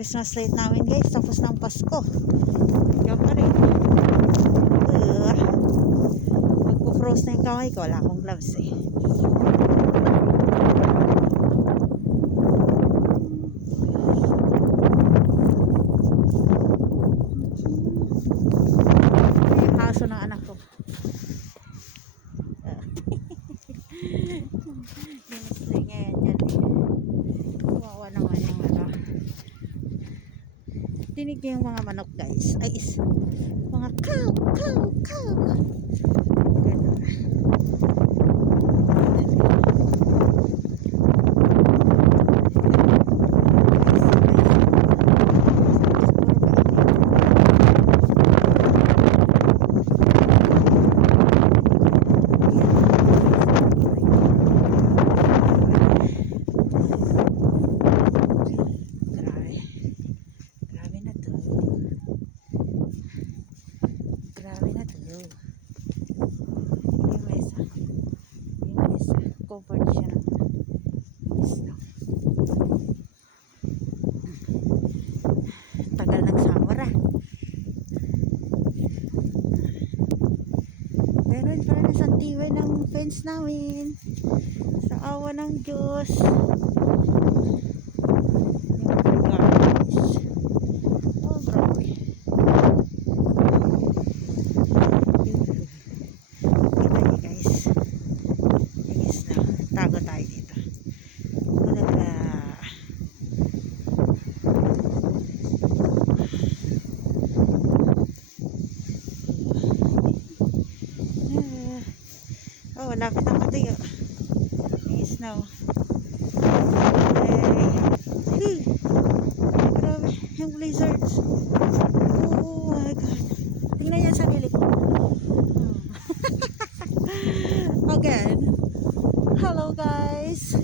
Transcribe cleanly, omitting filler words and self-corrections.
Christmas light namin guys, tapos ng Pasko. Diyan pa rin. Magpo-froze na yung kamay ko, wala akong gloves eh. Yung aso ng anak ko. Ginisling ngayon yan eh. Kawawa naman yung ano. Dinig niyo yung mga manok guys. Ay mga cow, cow, cow. Ganun. Covered siya ng isla. Tagal ng summer ah. Pero para na santiway ng fence namin sa awa ng Diyos. Oh grabe. Tago tayo dito. Oh, lapit ang katuyo. May snow. Hey. Grabe, yung blizzards. Oh my God. Tingnan yan sa sarili ko. Again. Hello guys.